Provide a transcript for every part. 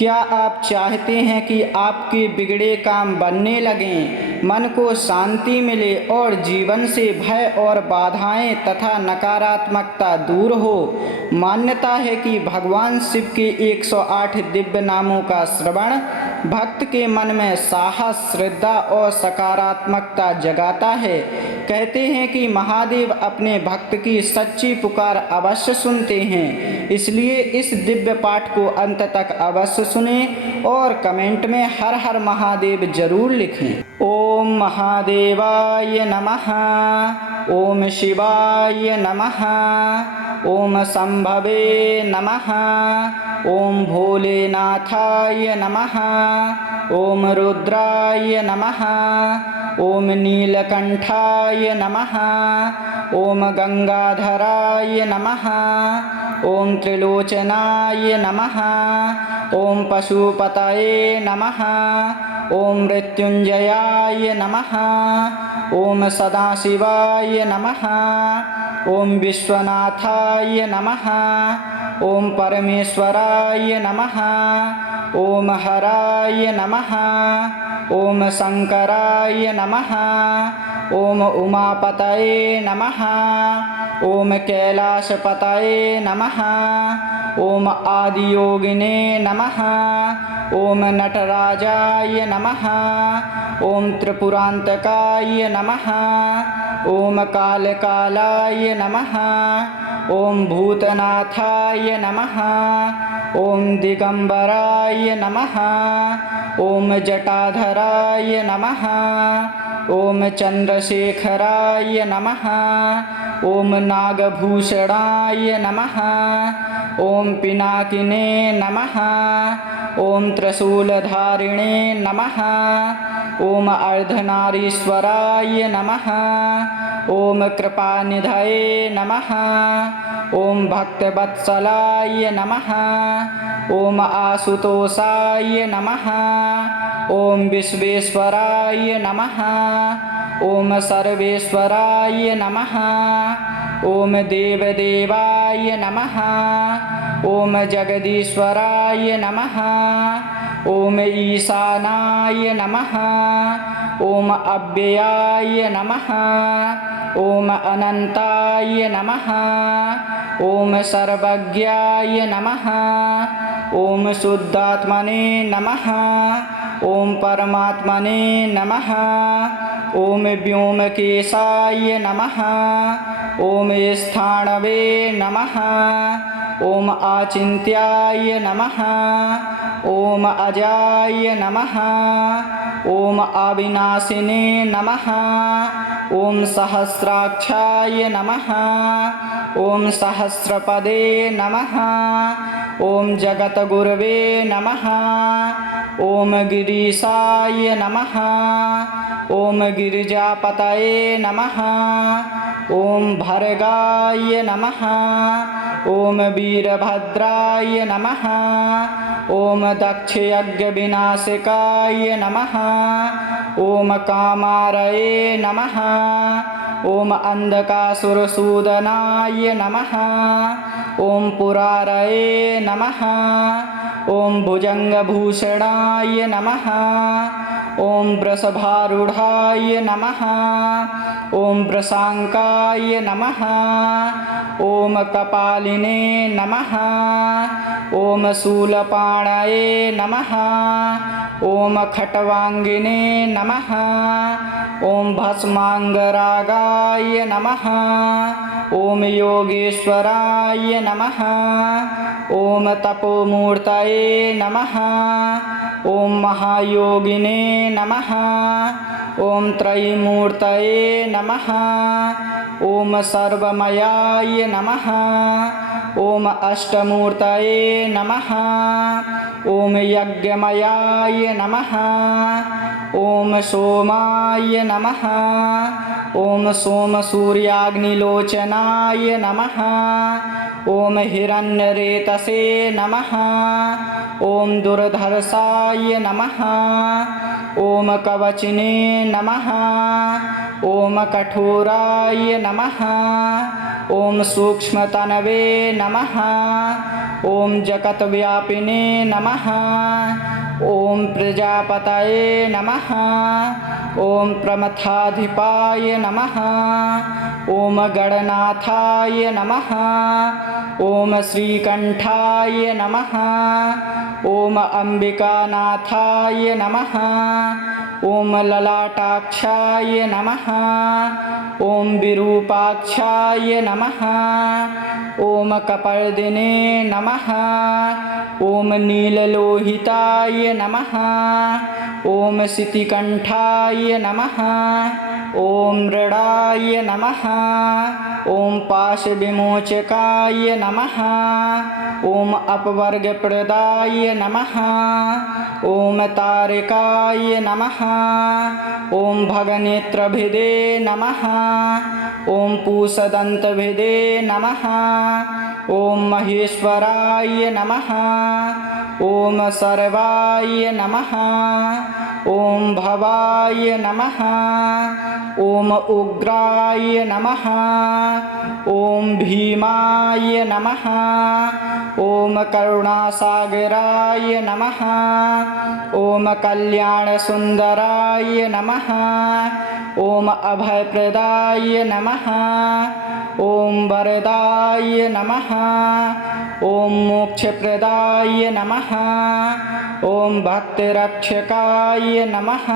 क्या आप चाहते हैं कि आपके बिगड़े काम बनने लगें, मन को शांति मिले और जीवन से भय और बाधाएं तथा नकारात्मकता दूर हो? मान्यता है कि भगवान शिव के 108 दिव्य नामों का श्रवण भक्त के मन में साहस, श्रद्धा और सकारात्मकता जगाता है। कहते हैं कि महादेव अपने भक्त की सच्ची पुकार अवश्य सुनते हैं, इसलिए इस दिव्य पाठ को अंत तक अवश्य सुनें और कमेंट में हर हर महादेव जरूर लिखें। ओम महादेवाय नमः। ओम शिवाय नमः। ओम संभवे नमः। ओम भोलेनाथाय नमः। ओम रुद्राय नमः। ओम नीलकंठाय नमः। ओम गंगाधराय नमः। ओम त्रिलोचनाय नमः। ओम पशुपतये नमः। ओम मृत्युंजयाय नमः। ओम सदाशिवाय नमः। ओम विश्वनाथाय नमः। ओम परमेश्वराय नमः। ओम हराय नमः। ओम शंकराय नमः। ओम उमापतये नमः। ओम कैलाशपतये नमः। ओम आदियोगिने नमः। ओम नटराजाय नमः। ओम त्रिपुरांतकाय नमः। ओम कालकालाय नमः। ओम भूतनाथाय नमः। ओम दिगंबराय नमः। ओम जटाधराय नमः। ओम चंद्रशेखराय नमः। ओम नागभूषणाय नमः। ओम पिनाकिने नमः। ओम त्रिशूलधारिणे नमः। ओम अर्धनारीश्वराय नमः। ओम कृपानिधये नमः। ओम भक्तवत्सलाय नमः। ओम आशुतोषाय नमः। ओम विश्वेश्वराय नमः। ओम सर्वेश्वराय नमः। ओम देवदेवाय नमः। ओम जगदीश्वराय नमः। ओम ईशानाय नमः। ओम अव्ययाय नमः। ओम अनंताय नमः। ओम सर्वज्ञाय नमः। ओम शुद्धात्मने नमः। ओम परमात्मने नमः। ओम व्योमकेशाय नमः। ओम स्थाणवे नमः। ओम आचिन्त्याय नमः। ओम अजाय नमः। ओम अविनाशिने नमः। ओम सहस्राक्षाय नमः। ओम सहस्रपदे नमः। ओम जगतगुरवे नमः। ओम गिरीशाय नमः। ओम गिरिजापतये नमः। ओम भर्गाय नमः। ओम वीरभद्राय नमः। ओम दक्षयज्ञविनाशकाय नमः। ओम कामारये नमः। ओम अंधकासुरसूदनाय नमः। ओम पुरारये नमः। ओम भुजंगभूषणाय नमः। ओम वृषभारूढ़ाय नमः। ओम वृषांकाय नमः। ओम कपालिने नमः। ओम शूलपाणये नमः। ओम खट्वांगिने नमः। ओम भस्मांगरागाय नमः। ओम योगेश्वराय नमः। ओम तपोमूर्तये नमः। ओम महायोगिने नमः। ओम त्रयीमूर्तये नमः। ओम सर्वमयाय नमः। ओम अष्टमूर्तये नमः। ओम यज्ञमयाय नमः। ओम सोमाय नमः। ओम सोमसूर्याग्निलोचनाय नमः। ॐ हिरण्यरेतसे नमः ॐ दुर्धर्षाय नमः ॐ कवचिने नमः ॐ कठोराय नमः ॐ सूक्ष्मतनवे नमः ॐ जगत्व्यापिने नमः ॐ प्रजापतये नमः ॐ प्रमथाधिपाय नमः ॐ गणनाथाय नमः ॐ श्रीकण्ठाय नमः ॐ अम्बिकानाथाय नमः ॐ ललाटाक्षाय नमः ॐ विरूपाक्षाय नमः ॐ कपर्दिने नमः ॐ नीललोहिताय नमः ॐ शितिकण्ठाय नमः ॐ मृडाय नमः ॐ पाशविमोचकाय नमः ॐ अपवर्गप्रदाय नमः ॐ तारकाय नमः ॐ भगनेत्रभिदे नमः ॐ पूषदन्तभिदे नमः ॐ महेश्वराय नमः ॐ सर्वाय नमः ॐ भवाय नमः ॐ उग्राय नमः ॐ भीमाय नमः ॐ करुणासागराय नमः ॐ कल्याणसुन्दराय नमः ॐ अभयप्रदाय नमः ॐ वरदाय नमः ॐ मोक्षप्रदाय नमः ॐ भक्तिरक्षकाय नमः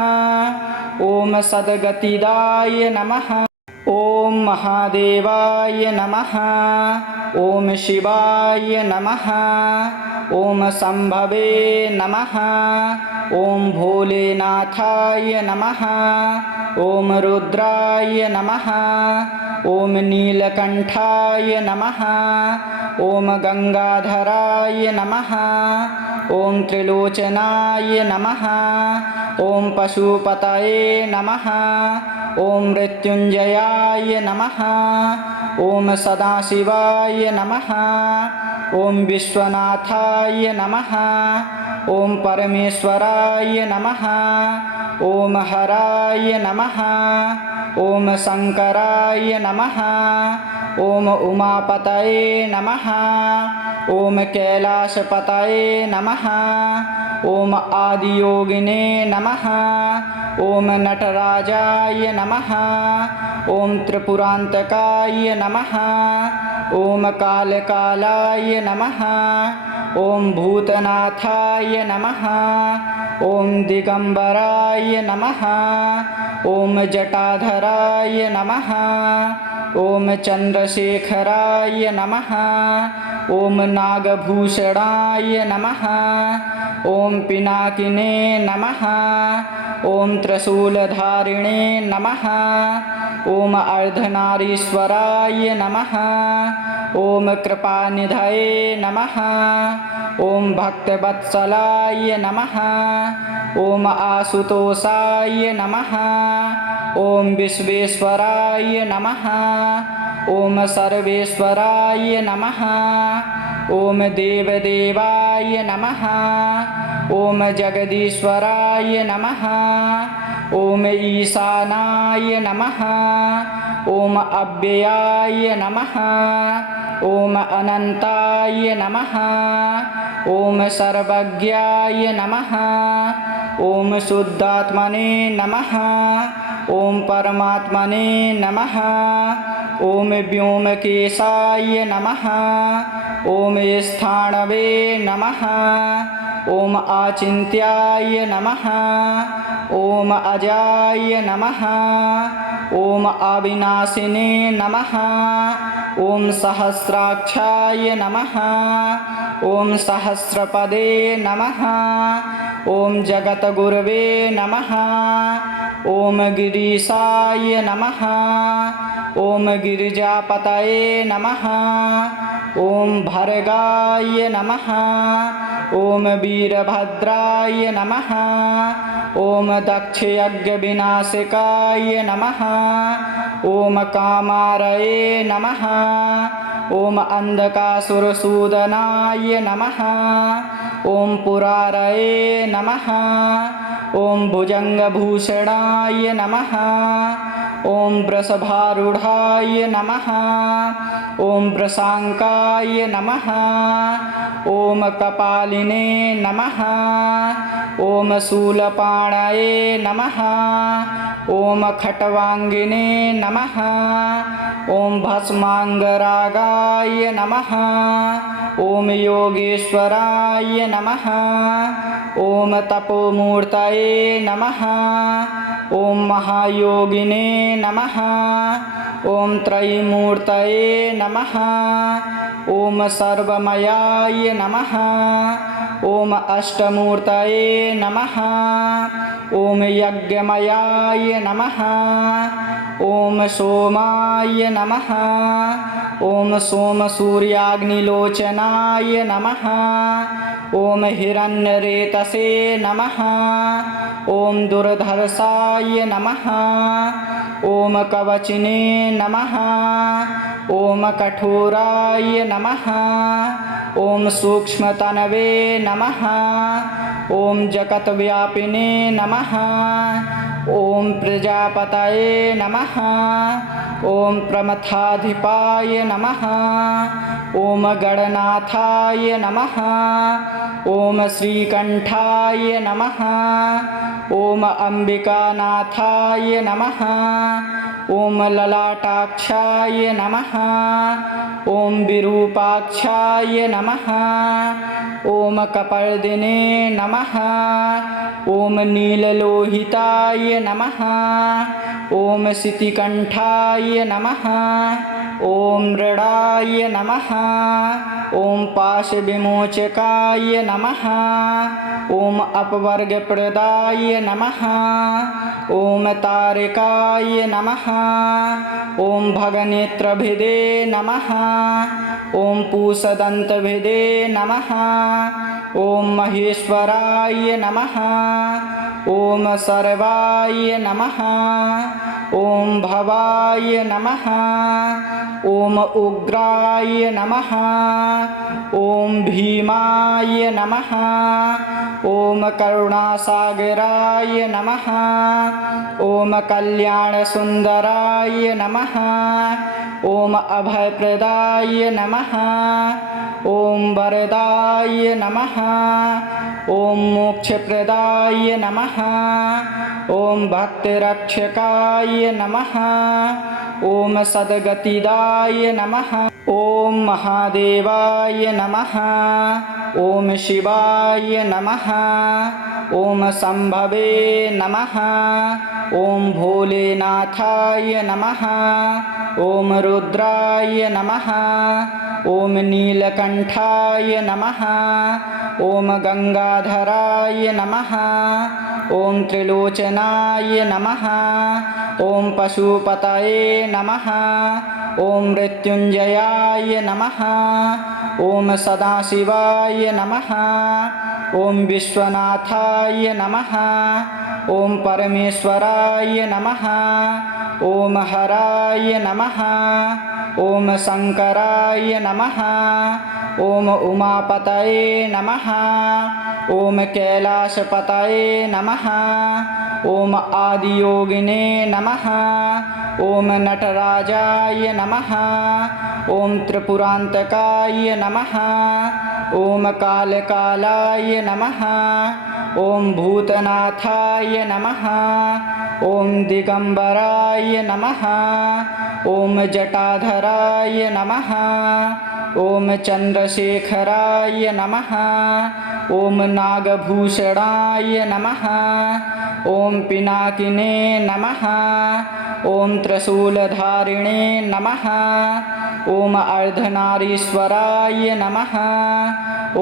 ॐ सद्गतिदाय नमः ॐ महादेवाय नमः ॐ शिवाय नमः ॐ शम्भवे नमः ॐ भोलेनाथाय नमः ॐ रुद्राय नमः ॐ नीलकण्ठाय नमः ॐ गङ्गाधराय नमः ॐ त्रिलोचनाय नमः ॐ पशुपतये नमः ॐ मृत्युञ्जयाय नमः ॐ सदाशिवाय नमः ॐ विश्वनाथाय नमः ॐ परमेश्वराय नमः ॐ हराय नमः ॐ शङ्कराय नमः ॐ उमापतये नमः ॐ कैलासपतये नमः ॐ आदियोगिने नमः ॐ नटराजाय नमः ॐ त्रिपुरान्तकाय नमः ॐ कालकालाय नमः ॐ भूतनाथाय नमः ॐ दिगम्बराय नमः ॐ जटाधराय नमः ॐ चन्द्रशेखराय नमः ॐ नागभूषणाय नमः ॐ पिनाकिने नमः ॐ त्रिशूलधारिणे नमः ॐ अर्धनारीश्वराय नमः ॐ कृपानिधये नमः ॐ भक्तवत्सलाय नमः ॐ आशुतोषाय नमः ॐ विश्वेश्वराय नमः ॐ सर्वेश्वराय नमः ॐ देवदेवाय नमः ॐ जगदीश्वराय नमः ॐ ईशानाय नमः ॐ अव्ययाय नमः ॐ अनन्ताय नमः ॐ सर्वज्ञाय नमः ॐ शुद्धात्मने नमः ॐ परमात्मने नमः ॐ व्योमकेशाय नमः ॐ स्थाणवे नमः ॐ आचिन्त्याय नमः ॐ अजाय नमः ॐ अविनाशिने नमः ॐ सहस्राक्षाय नमः ॐ सहस्रपदे नमः ॐ जगद्गुरवे नमः ॐ गिरीशाय नमः ॐ गिरिजापतये नमः ॐ भर्गाय नमः ॐ वीरभद्राय नमः ॐ दक्षयज्ञविनाशकाय नमः ॐ कामारये नमः ॐ अन्धकासुरसूदनाय नमः ॐ पुरारये नमः ॐ भुजङ्गभूषणाय नमः ॐ वृषभारूढाय नमः ॐ वृषाङ्काय नमः ॐ कपालिने नमः ॐ शूलपाणये नमः ॐ खट्वाङ्गिने नमः ॐ भस्माङ्गरागाय नमः ॐ योगेश्वराय नमः ॐ तपोमूर्तये नमः ॐ महायोगिने नमः ॐ त्रयीमूर्तये नमः ॐ सर्वमयाय नमः ॐ अष्टमूर्तये नमः ॐ यज्ञमयाय नमः ॐ सोमाय नमः ॐ सोमसूर्याग्निलोचनाय नमः ॐ हिरण्यरेतसे नमः ॐ दुर्धर्षाय नमः ॐ कवचिने नमः ॐ कठोराय नमः ॐ सूक्ष्मतनवे नमः ॐ जगत्व्यापिने नमः ॐ प्रजापतये नमः ॐ प्रमथाधिपाय नमः ॐ गणनाथाय नमः ॐ श्रीकण्ठाय नमः ॐ अम्बिकानाथाय नमः ॐ ललाटाक्षाय नमः ॐ विरूपाक्षाय नमः ॐ कपर्दिने नमः ॐ नीललोहिताय नमः ॐ शितिकण्ठाय नमः ॐ मृडाय नमः ॐ पाशविमोचकाय नमः ॐ अपवर्गप्रदाय नमः ॐ तारकाय नमः ॐ भगनेत्रभिदे नमः ॐ पूषदन्तभिदे नमः ॐ महेश्वराय नमः ॐ सर्वाय नमः ॐ भवाय नमः ॐ उग्राय नमः ॐ भीमाय नमः ॐ करुणासागराय नमः ॐ कल्याणसुन्दराय नमः ॐ अभयप्रदाय नमः ॐ वरदाय नमः ॐ मोक्षप्रदाय नमः ॐ भक्तिरक्षकाय नमः ॐ सद्गतिदाय नमः ॐ महादेवाय नमः ॐ शिवाय नमः ॐ शम्भवे नमः ॐ भोलेनाथाय नमः ॐ रुद्राय नमः ॐ नीलकण्ठाय नमः ॐ गङ्गाधराय नमः ॐ त्रिलोचनाय नमः ॐ पशुपतये नमः ॐ मृत्युञ्जयाय नमः ॐ सदाशिवाय नमः ॐ विश्वनाथाय नमः ॐ परमेश्वराय नमः ॐ हराय नमः ॐ शङ्कराय नमः ॐ उमापतये नमः ॐ कैलासपतये नमः ॐ आदियोगिने नमः ॐ नटराजाय नमः ॐ त्रिपुरान्तकाय नमः ॐ कालकालाय नमः ॐ भूतनाथाय नमः ॐ दिगम्बराय नमः ॐ जटाधराय नमः ॐ चन्द्रशेखराय नमः ॐ नागभूषणाय नमः ॐ पिनाकिने नमः ॐ त्रिशूलधारिणे नमः ॐ अर्धनारीश्वराय नमः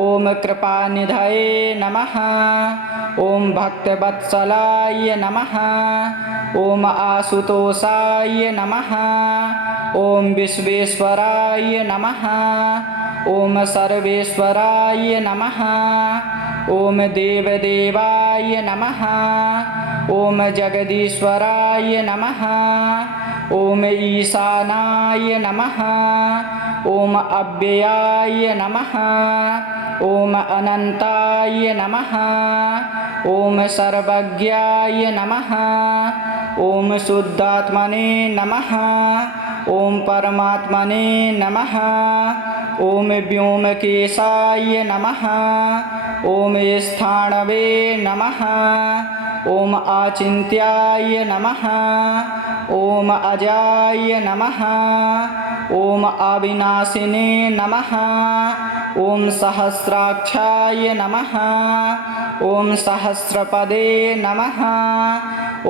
ॐ कृपानिधये नमः ॐ भक्तवत्सलाय नमः ॐ आशुतोषाय नमः ॐ विश्वेश्वराय नमः ॐ सर्वेश्वराय नमः ॐ देवदेवाय नमः ॐ जगदीश्वराय नमः ॐ ईशानाय नमः ॐ अव्ययाय नमः ॐ अनन्ताय नमः ॐ सर्वज्ञाय नमः ॐ शुद्धात्मने नमः ॐ परमात्मने नमः ॐ व्योमकेशाय नमः ॐ स्थाणवे नमः ॐ आचिन्त्याय नमः ॐ अजाय नमः ॐ अविनाशिने नमः ॐ सहस्राक्षाय नमः ॐ सहस्रपदे नमः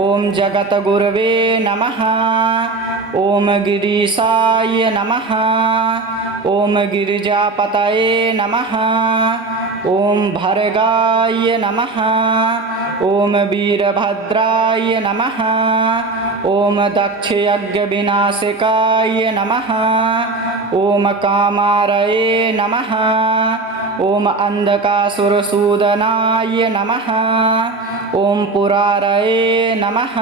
ॐ जगद्गुरवे नमः ॐ गिरीशाय नमः ॐ गिरिजापतये नमः ॐ भर्गाय नमः ॐ वीरभद्राय नमः ॐ दक्षयज्ञविनाशकाय नमः ॐ कामारये नमः ॐ अन्धकासुरसूदनाय नमः ॐ पुरारये नमः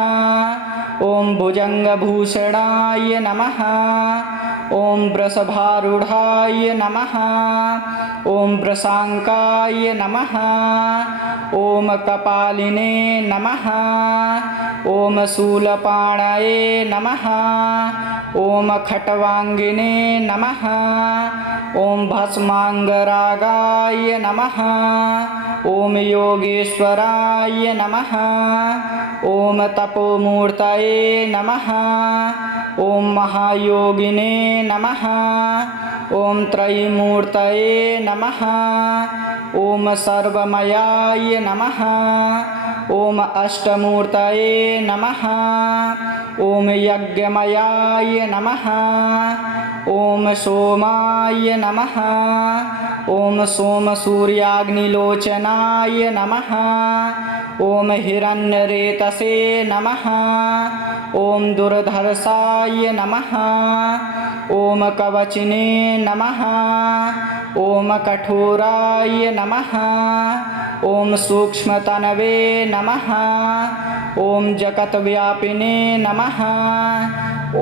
ॐ भुजङ्गभूषणाय नमः ॐ वृषभारूढाय नमः ॐ वृषाङ्काय नमः ॐ कपालिने नमः ॐ शूलपाणये नमः ॐ खट्वाङ्गिने नमः ॐ भस्माङ्गरागाय नमः ॐ योगेश्वराय नमः ॐ तपोमूर्तये नमः ॐ महायोगिने नमः ॐ त्रयीमूर्तये नमः ॐ सर्वमयाय नमः ॐ अष्टमूर्तये नमः ॐ यज्ञमयाय नमः ॐ सोमाय नमः ॐ सोमसूर्याग्निलोचनाय नमः ॐ हिरण्यरेतसे नमः ॐ दुर्धर्षाय नमः ॐ कवचिने नमः ॐ कठोराय नमः ॐ सूक्ष्मतनवे नमः ॐ जगद्व्यापिने नमः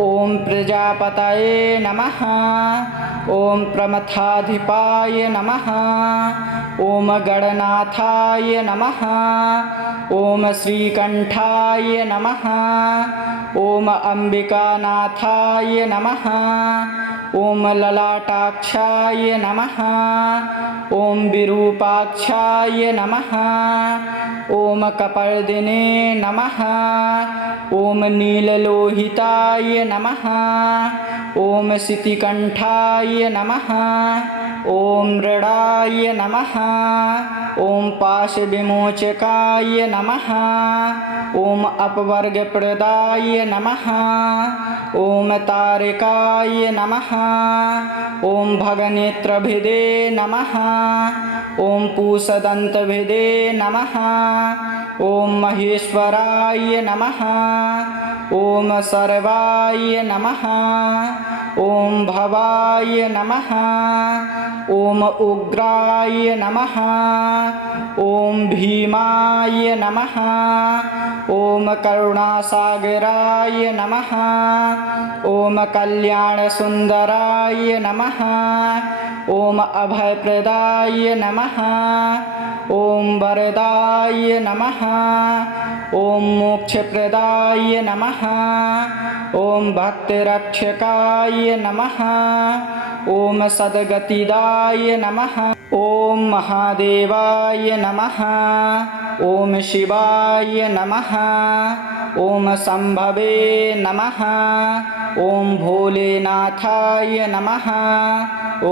ॐ प्रजापतये नमः ॐ प्रमथाधिपाय नमः ॐ गणनाथाय नमः ॐ श्रीकण्ठाय नमः ॐ अम्बिकानाथाय नमः ॐ ललाटाक्षाय नमः ॐ विरूपाक्षाय नमः ॐ कपर्दिने नमः ॐ नीललोहिताय नमः ॐ शितिकण्ठाय नमः ॐ मृडाय नमः ॐ पाशविमोचकाय नमः ॐ अपवर्गप्रदाय नमः ॐ तारकाय नमः ॐ भगनेत्रभिदे नमः ॐ पूषदन्तभिदे नमः ॐ महेश्वराय नमः ॐ सर्वाय नमः ॐ भवाय नमः ॐ उग्राय नमः ॐ भीमाय नमः ॐ करुणासागराय नमः ॐ कल्याणसुन्दराय नमः ॐ अभयप्रदाय नमः ॐ वरदाय नमः ॐ मोक्षप्रदाय नमः ॐ भक्तिरक्षकाय नमः ॐ सद्गतिदाय नमः ॐ महादेवाय नमः ॐ शिवाय नमः ॐ शम्भवे नमः ॐ भोलेनाथाय नमः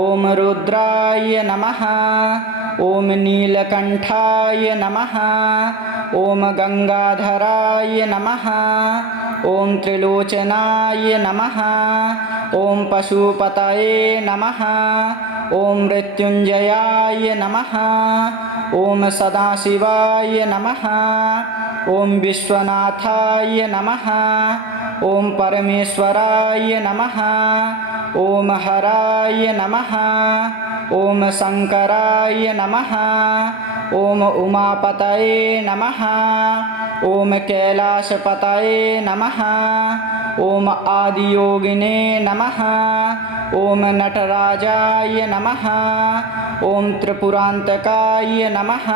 ॐ रुद्राय नमः ॐ नीलकण्ठाय नमः ॐ गङ्गाधराय नमः ॐ त्रिलोचनाय नमः ॐ पशुपतये नमः ॐ मृत्युञ्जयाय नमः ॐ सदाशिवाय नमः ॐ विश्वनाथाय नमः ॐ परमेश्वराय नमः ॐ हराय नमः ॐ शङ्कराय नमः ॐ उमापतये नमः ॐ कैलासपतये नमः ॐ आदियोगिने नमः ॐ नटराजाय नमः ॐ त्रिपुरान्तकाय नमः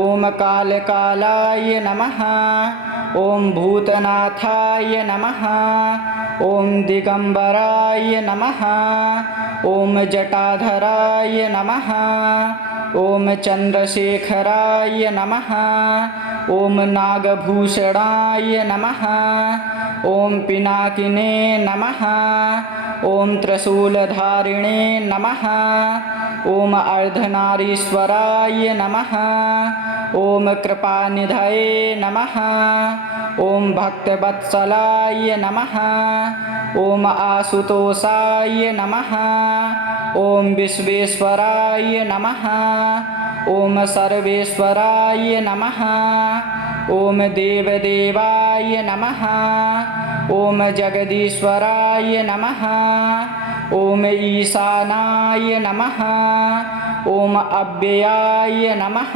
ॐ कालकालाय नमः ॐ भूतनाथाय नमः ॐ दिगम्बराय नमः ॐ जटाधराय नमः ॐ चन्द्रशेखराय नमः ॐ नागभूषणाय नमः ॐ पिनाकिने नमः ॐ त्रिशूलधारिणे नमः ॐ अर्धनारीश्वराय नमः ॐ कृपानिधये नमः ॐ भक्तवत्सलाय नमः ॐ आशुतोषाय नमः ॐ विश्वेश्वराय नमः ॐ सर्वेश्वराय नमः ॐ देवदेवाय नमः ॐ जगदीश्वराय नमः ॐ ईशानाय नमः ॐ अव्ययाय नमः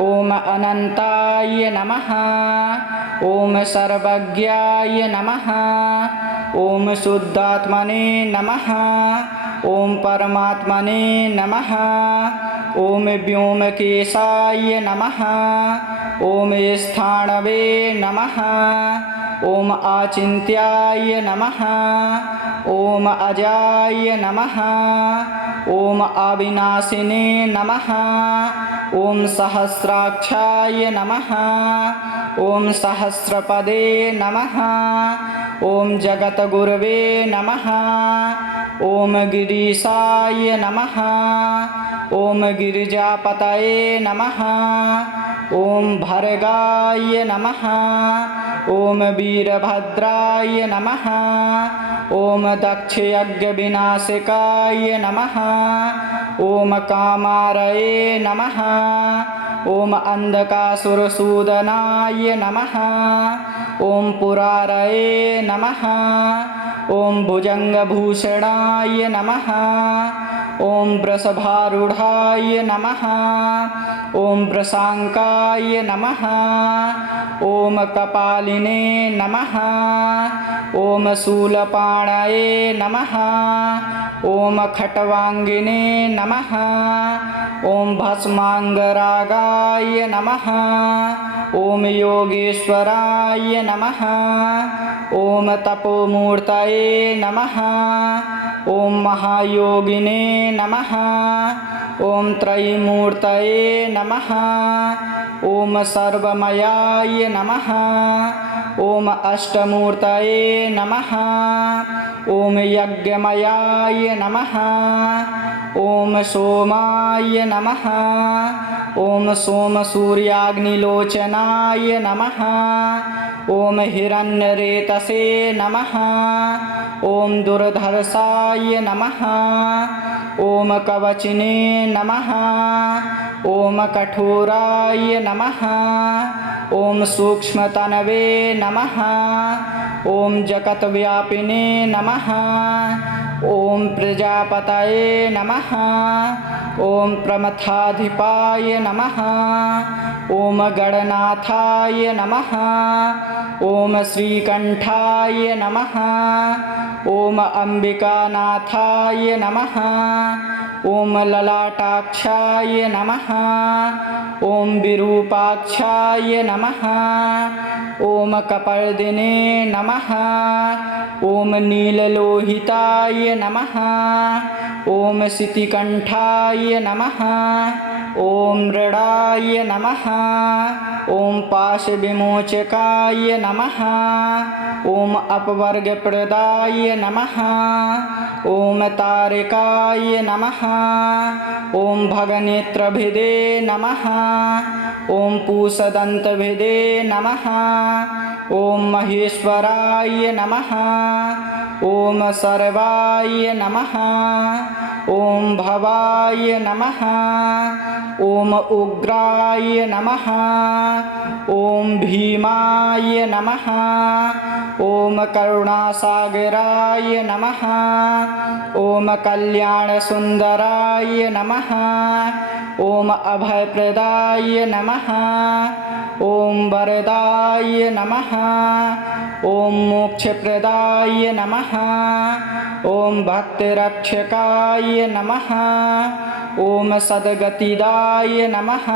ॐ अनन्ताय नमः ॐ सर्वज्ञाय नमः ॐ शुद्धात्मने नमः ॐ परमात्मने नमः ॐ व्योमकेशाय नमः ॐ स्थाणवे नमः ॐ आचिन्त्याय नमः ॐ अजाय नमः ॐ अविनाशिने नमः ॐ सहस्राक्षाय नमः ॐ सहस्रपदे नमः ॐ जगद्गुरवे नमः ॐ गिरीशाय नमः ॐ गिरिजापतये नमः ॐ भर्गाय नमः ॐ वीरभद्राय नमः ॐ दक्षयज्ञविनाशकाय नमः ॐ कामारये नमः ॐ अन्धकासुरसूदनाय नमः ॐ पुरारये नमः ॐ भुजङ्गभूषणाय नमः ॐ वृषभारूढाय नमः ॐ वृषाङ्काय नमः ॐ कपालिने नमः ॐ शूलपाणये नमः ॐ खट्वाङ्गिने नमः ॐ भस्माङ्गरागाय नमः ॐ योगेश्वराय नमः ॐ तपोमूर्तये नमः ॐ महायोगिने नमः ॐ त्रयीमूर्तये नमः ॐ सर्वमयाय नमः ॐ अष्टमूर्तये नमः ॐ यज्ञमयाय नमः ॐ सोमाय नमः ॐ सोमसूर्याग्निलोचनाय नमः ॐ हिरण्यरेतसे नमः ॐ दुर्धर्षाय नमः ॐ कवचिने नमः ॐ कठोराय नमः ॐ सूक्ष्मतनवे नमः ॐ जगद्व्यापिने नमः ॐ प्रजापतये नमः ॐ प्रमथाधिपाय नमः ॐ गणनाथाय नमः ॐ श्रीकण्ठाय नमः ॐ अम्बिकानाथाय नमः ॐ ललाटाक्षाय नमः ॐ विरूपाक्षाय नमः ॐ कपर्दिने नमः ॐ नीललोहिताय नमः ॐ शितिकण्ठाय नमः ॐ मृडाय नमः ॐ पाशविमोचकाय नमः ॐ अपवर्गप्रदाय नमः ॐ तारकाय नमः ॐ भगनेत्रभिदे नमः ॐ पूषदन्तभिदे नमः ॐ महेश्वराय नमः ॐ सर्वाय नमः ॐ भवाय नमः ॐ उग्राय नमः ॐ भीमाय नमः ॐ करुणासागराय नमः ॐ कल्याणसुन्दराय नमः ॐ अभयप्रदाय नमः ॐ वरदाय नमः ॐ मोक्षप्रदाय नमः ॐ भक्तिरक्षकाय नमः ॐ सद्गतिदाय नमः।